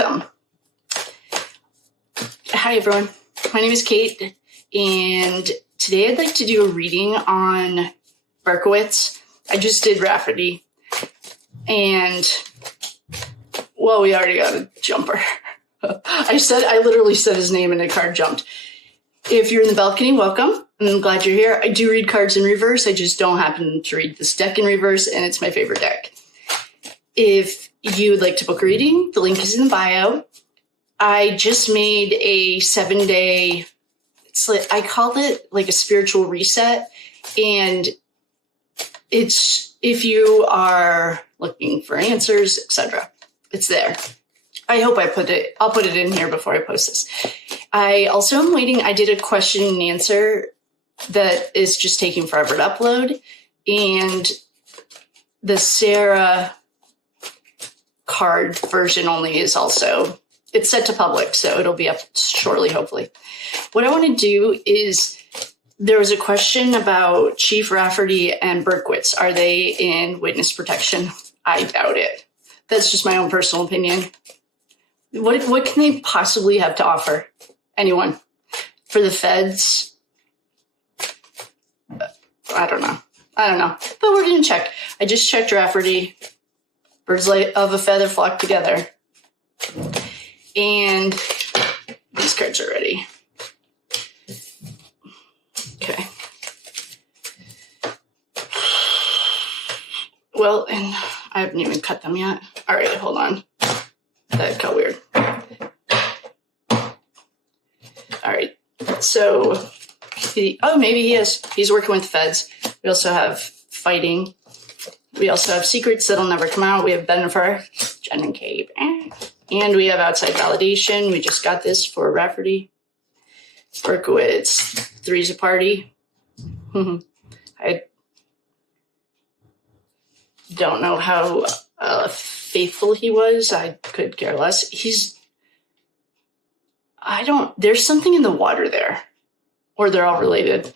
Welcome. Hi, everyone. My name is Kate, and today I'd like to do a reading on Berkowitz. I just did Rafferty, and, well, we already got a jumper. I literally said his name and the card jumped. If you're in the balcony, welcome. I'm glad you're here. I do read cards in reverse. I just don't happen to read this deck in reverse, and it's my favorite deck. If you would like to book a reading, the link is in the bio. I just made a 7-day, I called it like a spiritual reset. And it's, if you are looking for answers, etc., it's there. I hope I'll put it in here before I post this. I also am waiting. I did a question and answer that is just taking forever to upload. And the Sarah card version only is also, it's set to public, so it'll be up shortly, hopefully. What I want to do is, there was a question about Chief Rafferty and Berkowitz. Are they in witness protection? I doubt it. That's just my own personal opinion. What can they possibly have to offer? Anyone? For the feds? I don't know. But we're going to check. I just checked Rafferty. Birds of a feather flock together. And these cards are ready. Okay. Well, and I haven't even cut them yet. All right, hold on. That got weird. All right. So, maybe he is. He's working with feds. We also have fighting. We also have secrets that'll never come out. We have Bennifer, Jen McCabe, and we have outside validation. We just got this for Rafferty. Berkowitz, three's a party. I don't know how faithful he was. I could care less. There's something in the water there. Or they're all related.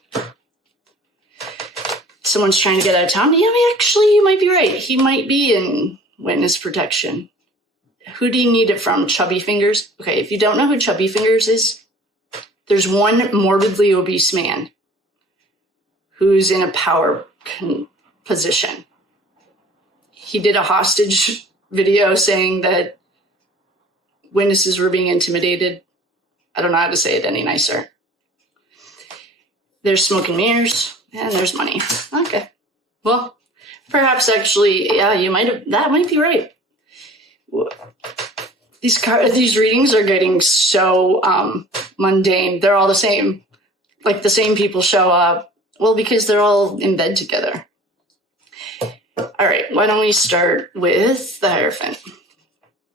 Someone's trying to get out of town. Yeah, actually, you might be right. He might be in witness protection. Who do you need it from? Chubby Fingers? Okay, if you don't know who Chubby Fingers is, there's one morbidly obese man who's in a power position. He did a hostage video saying that witnesses were being intimidated. I don't know how to say it any nicer. There's smoke and mirrors, and there's money. Okay. Well, perhaps actually, yeah, that might be right. These readings are getting so mundane. They're all the same. Like the same people show up. Well, because they're all in bed together. All right, why don't we start with the Hierophant?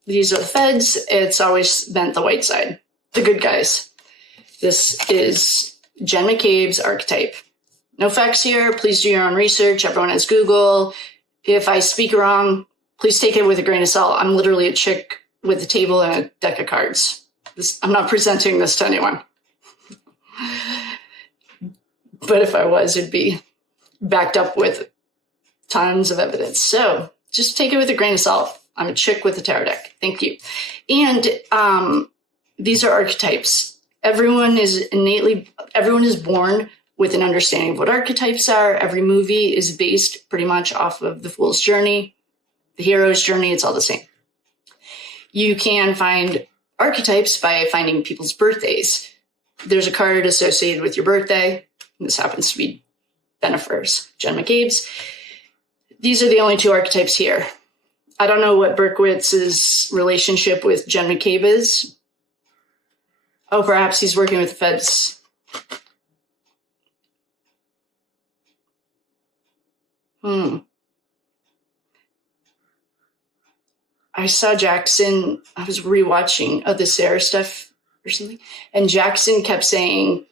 These are the feds. It's always been the white side, the good guys. This is Jen McCabe's archetype. No facts here. Please do your own research. Everyone has Google. If I speak wrong, please take it with a grain of salt. I'm literally a chick with a table and a deck of cards. I'm not presenting this to anyone. But if I was, it'd be backed up with tons of evidence. So just take it with a grain of salt. I'm a chick with a tarot deck. Thank you. And these are archetypes. Everyone is born with an understanding of what archetypes are. Every movie is based pretty much off of the Fool's Journey, the hero's journey. It's all the same. You can find archetypes by finding people's birthdays. There's a card associated with your birthday. This happens to be Bennifer's, Jen McCabe's. These are the only two archetypes here. I don't know what Berkowitz's relationship with Jen McCabe is. Oh, perhaps he's working with the feds. I saw Jackson, I was rewatching the Sarah stuff or something, and Jackson kept saying,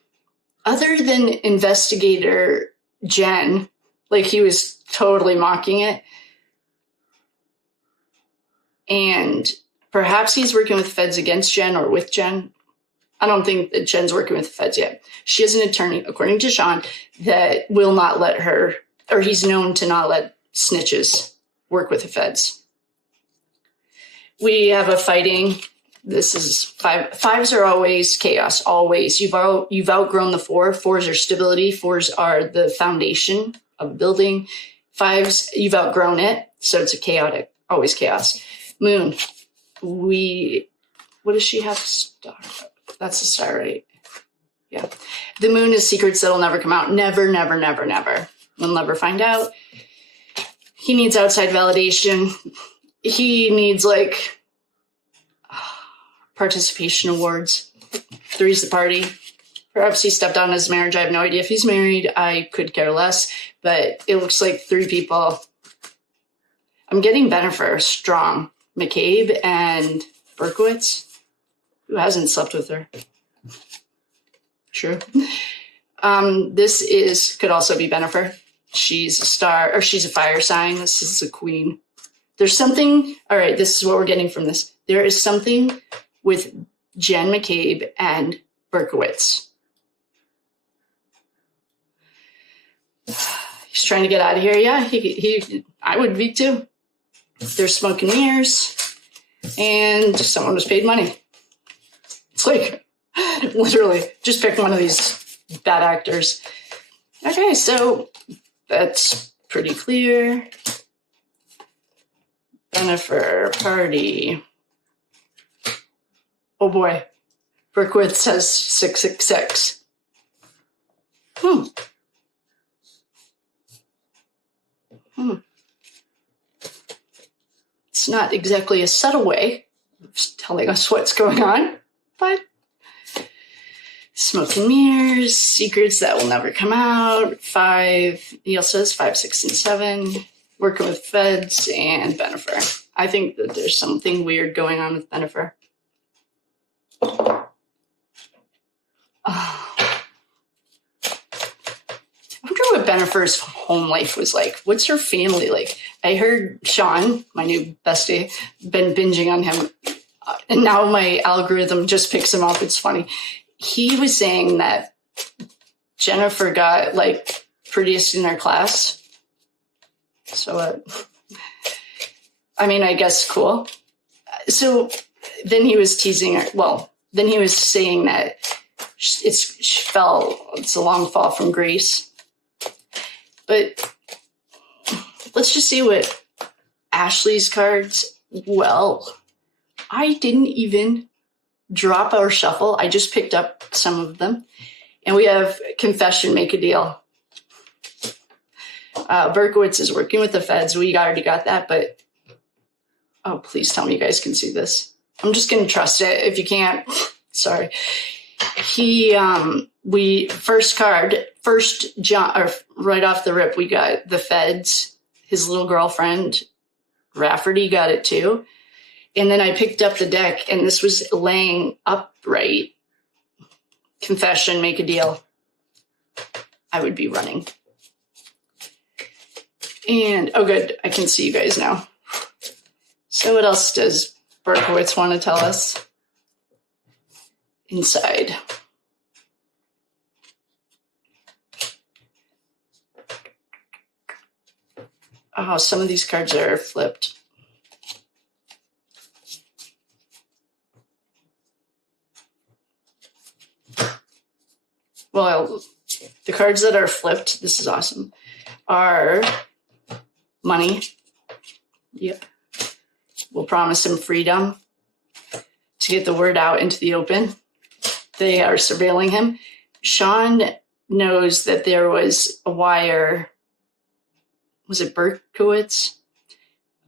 other than investigator Jen, like he was totally mocking it. And perhaps he's working with feds against Jen or with Jen. I don't think that Jen's working with the feds yet. She has an attorney, according to Sean, that will not let her, or he's known to not let snitches work with the feds. We have a fighting This is five. Fives are always chaos, always. You've outgrown the four. Fours are stability. Fours are the foundation of a building. Fives, you've outgrown it. So it's a chaotic, always chaos. Moon, what does she have? Star. That's a star, right? Yeah. The moon is secrets that'll never come out. Never, never, never, never. We'll never find out. He needs outside validation. He needs like participation awards. Three's the party. Perhaps he stepped on his marriage. I have no idea if he's married. I could care less. But it looks like three people. I'm getting Bennifer, strong. McCabe and Berkowitz. Who hasn't slept with her? True. This could also be Bennifer. She's a star, or she's a fire sign. This is a queen. There's something, all right, this is what we're getting from this. There is something with Jen McCabe and Berkowitz. He's trying to get out of here. Yeah, I would be too. There's smoke and mirrors, and someone was paid money. It's like, literally, just pick one of these bad actors. Okay, so that's pretty clear. Bennifer, party. Oh boy, Berkowitz says 666. It's not exactly a subtle way of telling us what's going on, but smoke and mirrors, secrets that will never come out. 5, he also has 5, 6, and 7. Working with feds and Bennifer. I think that there's something weird going on with Bennifer. I wonder what Bennifer's home life was like. What's her family like? I heard Sean, my new bestie, been binging on him. And now my algorithm just picks him up. It's funny. He was saying that Jennifer got like prettiest in her class. So, I mean, I guess cool. So then he was teasing her. Well, then he was saying that it's a long fall from grace. But let's just see what Ashley's cards. Well, I didn't even drop our shuffle. I just picked up some of them. And we have confession, make a deal. Berkowitz is working with the feds. We already got that, but oh, please tell me you guys can see this. I'm just going to trust it. If you can't, sorry. Right off the rip, we got the feds. His little girlfriend, Rafferty, got it too. And then I picked up the deck, and this was laying upright. Confession, make a deal. I would be running. And, oh good, I can see you guys now. So what else does Berkowitz want to tell us? Inside. Oh, some of these cards are flipped. Well, the cards that are flipped, this is awesome, are money. Yep. We'll promise him freedom to get the word out into the open. They are surveilling him. Sean knows that there was a wire. Was it Berkowitz?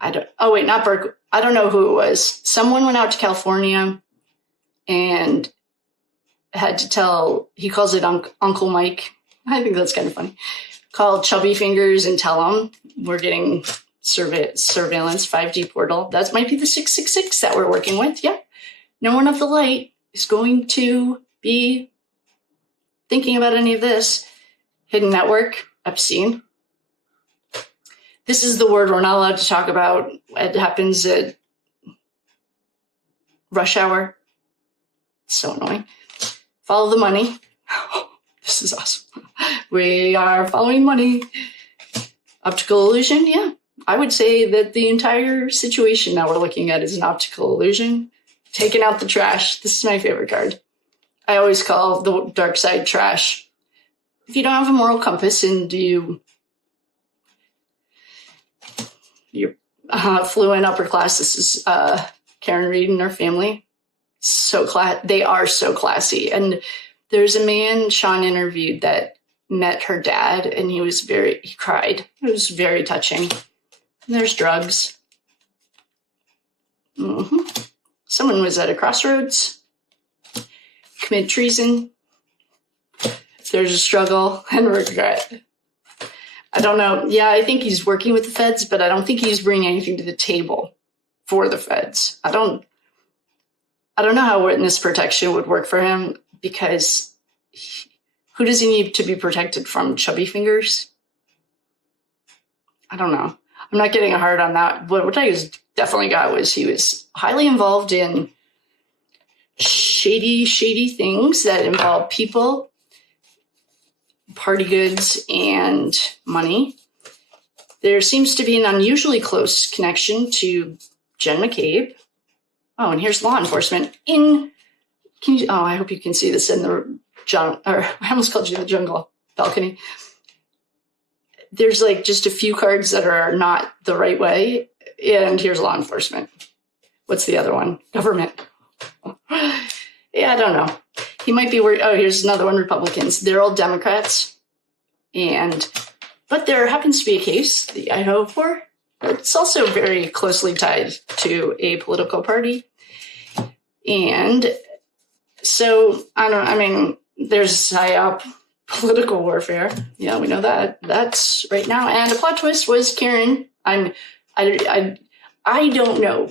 Not Berkowitz. I don't know who it was. Someone went out to California and had to tell, he calls it Uncle Mike. I think that's kind of funny. Call Chubby Fingers and tell him we're getting surveillance 5G portal. That might be the 666 that we're working with. Yeah. No one of the light is going to be thinking about any of this. Hidden network, Epstein. This is the word we're not allowed to talk about. It happens at rush hour. So annoying. Follow the money. This is awesome. We are following money. Optical illusion, yeah. I would say that the entire situation now we're looking at is an optical illusion. taking out the trash. This is my favorite card. I always call the dark side trash. If you don't have a moral compass and you're affluent upper class, this is Karen Reed and her family. They are so classy. And there's a man Sean interviewed that met her dad, and he cried. It was very touching. And there's drugs. Someone was at a crossroads, commit treason. There's a struggle and regret. I don't know. Yeah, I think he's working with the feds, but I don't think he's bringing anything to the table for the feds. I don't know how witness protection would work for him, because who does he need to be protected from? Chubby fingers? I don't know. I'm not getting a hard on that. But what I definitely got was he was highly involved in shady things that involve people, party goods, and money. There seems to be an unusually close connection to Jen McCabe. Oh, and here's law enforcement I hope you can see this in the I almost called you the jungle balcony. There's like just a few cards that are not the right way. And here's law enforcement. What's the other one? Government. Yeah, I don't know. He might be worried. Oh, here's another one. Republicans. They're all Democrats. But there happens to be a case, the Idaho 4. It's also very closely tied to a political party. And so, there's PSYOP, political warfare. Yeah, we know that. That's right now. And a plot twist was Karen. I don't know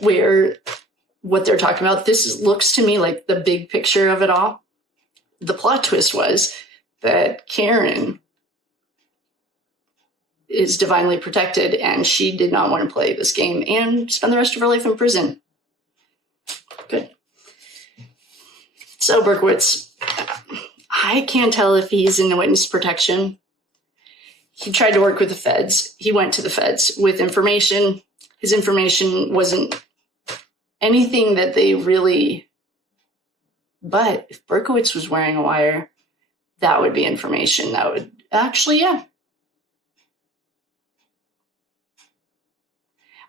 what they're talking about. This looks to me like the big picture of it all. The plot twist was that Karen is divinely protected, and she did not want to play this game and spend the rest of her life in prison. Good. So Berkowitz, I can't tell if he's in witness protection. He tried to work with the feds. He went to the feds with information. His information wasn't anything that they really... But if Berkowitz was wearing a wire, that would be information that would... Actually, yeah.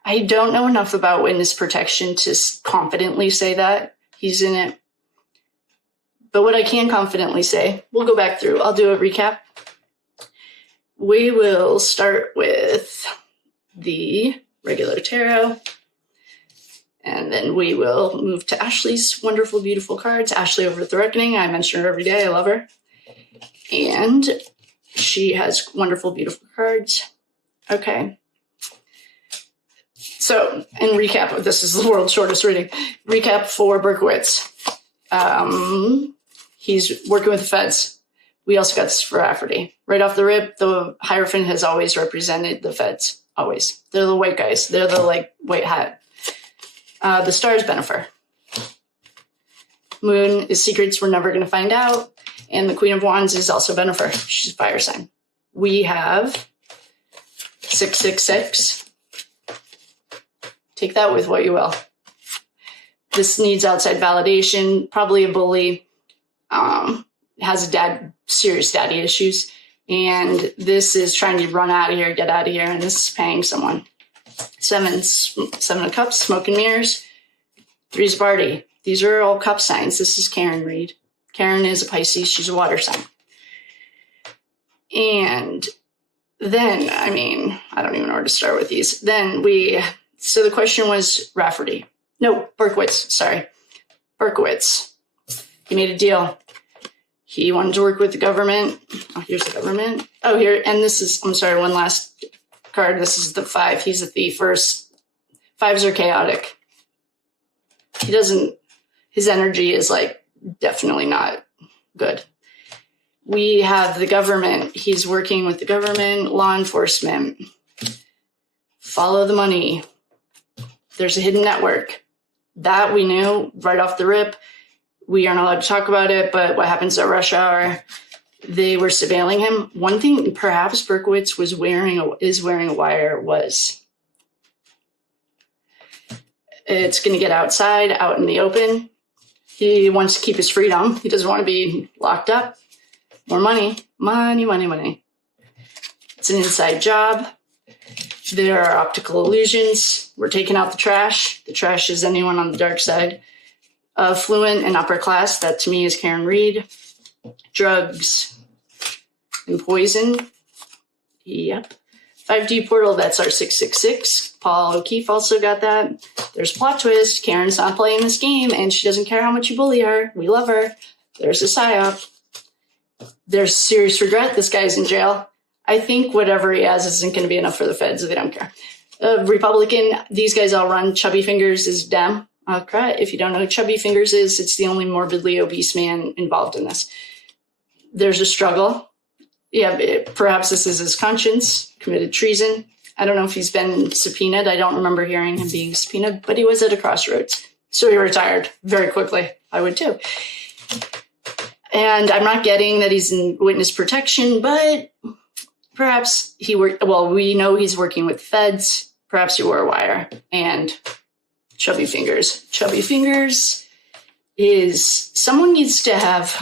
I don't know enough about witness protection to confidently say that he's in it. But what I can confidently say, we'll go back through. I'll do a recap. We will start with the regular tarot. And then we will move to Ashley's wonderful, beautiful cards. Ashley over at The Reckoning. I mention her every day. I love her. And she has wonderful, beautiful cards. Okay. So, in recap, this is the world's shortest reading. Recap for Berkowitz. He's working with the feds. We also got this for Rafferty. Right off the rip, the Hierophant has always represented the feds. Always. They're the white guys. They're the, white hat. The star is Bennifer. Moon is secrets we're never going to find out. And the Queen of Wands is also Bennifer. She's a fire sign. We have 666. Take that with what you will. This needs outside validation. Probably a bully. Has serious daddy issues. And this is trying to run out of here, get out of here. And this is paying someone. 7 of Cups, smoke and mirrors. 3 is Barty. These are all cup signs. This is Karen Reed. Karen is a Pisces. She's a water sign. And then, I don't even know where to start with these. So the question was Rafferty. No, Berkowitz. Sorry. Berkowitz. He made a deal. He wanted to work with the government. Oh, here's the government. Oh, here. And this is, one last card. This is the 5. He's a thief. First, 5s are chaotic. His energy is definitely not good. We have the government. He's working with the government, law enforcement. Follow the money. There's a hidden network. That we knew right off the rip. We aren't allowed to talk about it, but what happens at rush hour? They were surveilling him. One thing perhaps Berkowitz is wearing a wire was it's going to get outside, out in the open. He wants to keep his freedom. He doesn't want to be locked up. More money, money, money, money. It's an inside job. There are optical illusions. We're taking out the trash. The trash is anyone on the dark side. Affluent and upper class. That to me is Karen Reed. Drugs and poison. Yep. 5D portal, that's our 666. Paul O'Keefe also got that. There's a plot twist. Karen's not playing this game, and she doesn't care how much you bully her. We love her. There's a psyop. There's serious regret. This guy's in jail. I think whatever he has isn't going to be enough for the feds. They don't care. Republican, these guys all run. Chubby Fingers is Dem. If you don't know who Chubby Fingers is, it's the only morbidly obese man involved in this. There's a struggle. Yeah, perhaps this is his conscience, committed treason. I don't know if he's been subpoenaed. I don't remember hearing him being subpoenaed, but he was at a crossroads. So he retired very quickly. I would too. And I'm not getting that he's in witness protection, but perhaps he worked, well, we know he's working with feds. Perhaps he wore a wire. And Chubby Fingers. Chubby Fingers is, someone needs to have,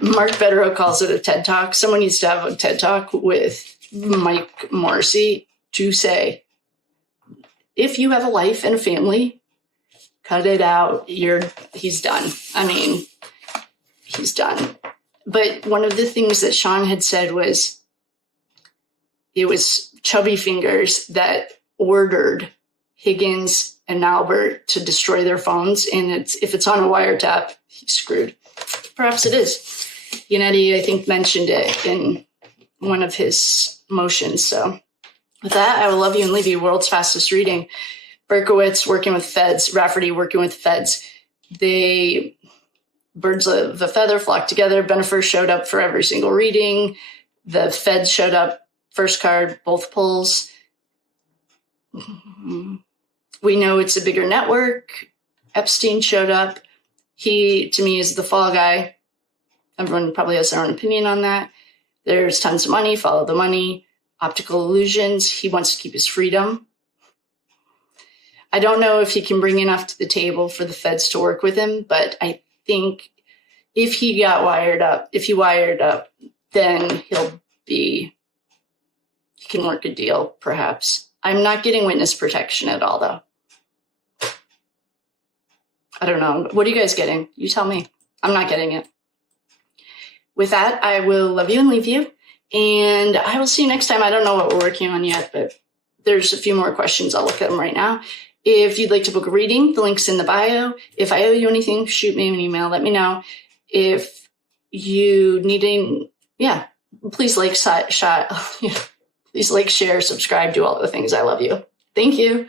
Mark Bedero calls it a TED Talk. Someone needs to have a TED Talk with Mike Morrissey to say, if you have a life and a family, cut it out. He's done. I mean, he's done. But one of the things that Sean had said was, it was Chubby Fingers that ordered Higgins and Albert to destroy their phones. And if it's on a wiretap, he's screwed. Perhaps it is. Yannetti, I think, mentioned it in one of his motions. So with that, I will love you and leave you. World's fastest reading. Berkowitz working with feds. Rafferty working with feds. Birds of a feather flock together. Bennifer showed up for every single reading. The feds showed up. First card, both pulls. We know it's a bigger network. Epstein showed up. He, to me, is the fall guy. Everyone probably has their own opinion on that. There's tons of money. Follow the money. Optical illusions. He wants to keep his freedom. I don't know if he can bring enough to the table for the feds to work with him, but I think if he wired up, then he can work a deal, perhaps. I'm not getting witness protection at all, though. I don't know. What are you guys getting? You tell me. I'm not getting it. With that, I will love you and leave you. And I will see you next time. I don't know what we're working on yet, but there's a few more questions. I'll look at them right now. If you'd like to book a reading, the link's in the bio. If I owe you anything, shoot me an email. Let me know. If you need please please like, share, subscribe, do all the things. I love you. Thank you.